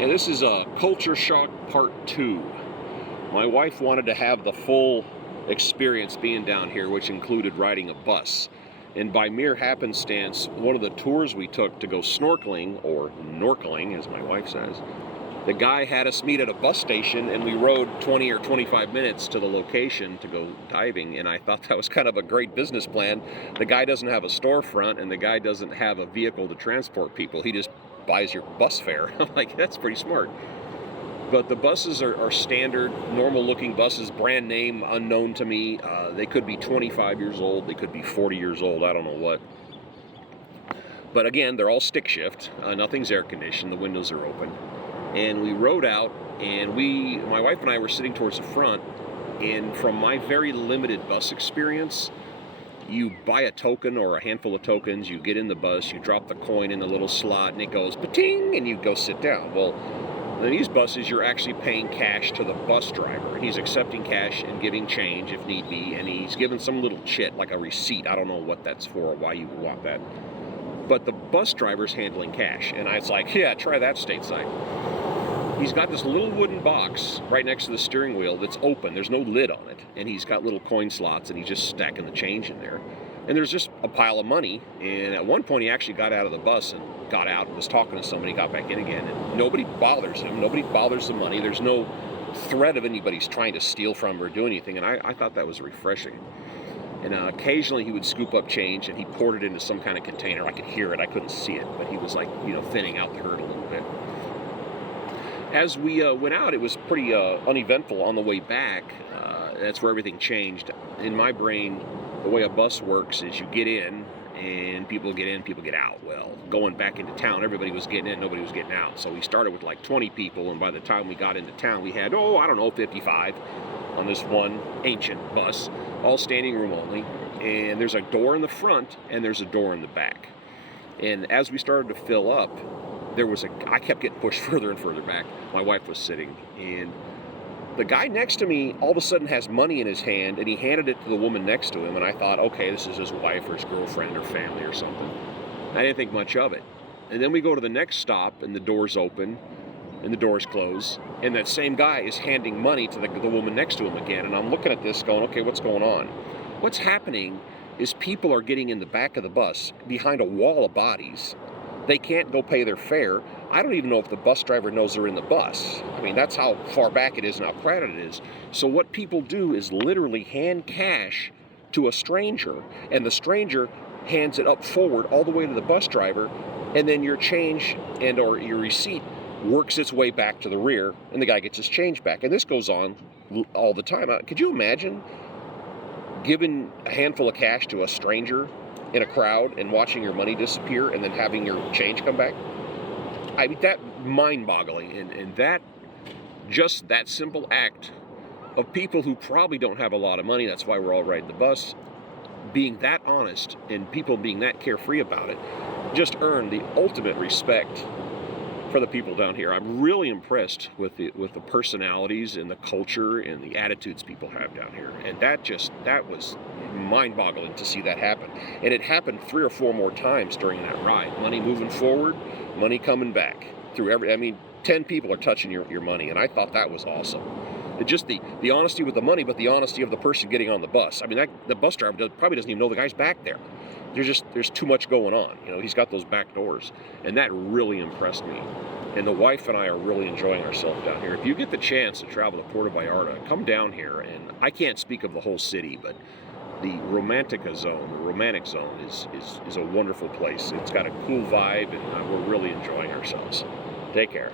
Yeah, this is a Culture Shock Part 2. My wife wanted to have the full experience being down here, which included riding a bus. And by mere happenstance, one of the tours we took to go snorkeling, or norkeling as my wife says, the guy had us meet at a bus station, and we rode 20 or 25 minutes to the location to go diving, and I thought that was kind of a great business plan. The guy doesn't have a storefront, and the guy doesn't have a vehicle to transport people. He just buys your bus fare. I'm like, that's pretty smart. But the buses are standard, normal-looking buses, brand name, unknown to me. They could be 25 years old, they could be 40 years old, I don't know what. But again, they're all stick shift. Nothing's air-conditioned, the windows are open. And we rode out, and my wife and I were sitting towards the front, and from my very limited bus experience, you buy a token or a handful of tokens, you get in the bus, you drop the coin in the little slot, and it goes pa-ting, and you go sit down. Well, in these buses, you're actually paying cash to the bus driver, and he's accepting cash and giving change if need be, and he's giving some little chit, like a receipt. I don't know what that's for or why you would want that. But the bus driver's handling cash, and I was like, yeah, try that stateside. He's got this little wooden box right next to the steering wheel that's open. There's no lid on it. And he's got little coin slots, and he's just stacking the change in there. And there's just a pile of money. And at one point, he actually got out of the bus and got out and was talking to somebody, got back in again. And nobody bothers him. Nobody bothers the money. There's no threat of anybody's trying to steal from him or do anything. And I thought that was refreshing. And occasionally, he would scoop up change, and he poured it into some kind of container. I could hear it. I couldn't see it. But he was like, thinning out the herd a little bit. As we went out, it was pretty uneventful on the way back. That's where everything changed. In my brain, the way a bus works is you get in, and people get in, people get out. Well, going back into town, everybody was getting in, nobody was getting out. So we started with like 20 people, and by the time we got into town, we had, 55 on this one ancient bus, all standing room only. And there's a door in the front, and there's a door in the back. And as we started to fill up, I kept getting pushed further and further back. My wife was sitting, and the guy next to me all of a sudden has money in his hand, and he handed it to the woman next to him, and I thought, okay, this is his wife or his girlfriend or family or something. I didn't think much of it. And then we go to the next stop, and the door's open, and the door's closed, and that same guy is handing money to the woman next to him again, and I'm looking at this going, okay, what's going on? What's happening is people are getting in the back of the bus behind a wall of bodies. They can't go pay their fare. I don't even know if the bus driver knows they're in the bus. I mean, that's how far back it is and how crowded it is. So what people do is literally hand cash to a stranger, and the stranger hands it up forward all the way to the bus driver, and then your change and or your receipt works its way back to the rear, and the guy gets his change back. And this goes on all the time. Could you imagine giving a handful of cash to a stranger in a crowd and watching your money disappear and then having your change come back? I mean, that mind-boggling, and that simple act of people who probably don't have a lot of money, that's why we're all riding the bus, being that honest and people being that carefree about it, just earned the ultimate respect for the people down here. I'm really impressed with the personalities and the culture and the attitudes people have down here. And that was mind-boggling to see that happen. And it happened 3 or 4 more times during that ride. Money moving forward, money coming back. 10 people are touching your money, and I thought that was awesome. Just the honesty with the money, but the honesty of the person getting on the bus. I mean, the bus driver probably doesn't even know the guy's back there. There's too much going on. He's got those back doors, and that really impressed me. And the wife and I are really enjoying ourselves down here. If you get the chance to travel to Puerto Vallarta, come down here. And I can't speak of the whole city, but the romantic zone is a wonderful place. It's got a cool vibe, and we're really enjoying ourselves. Take care.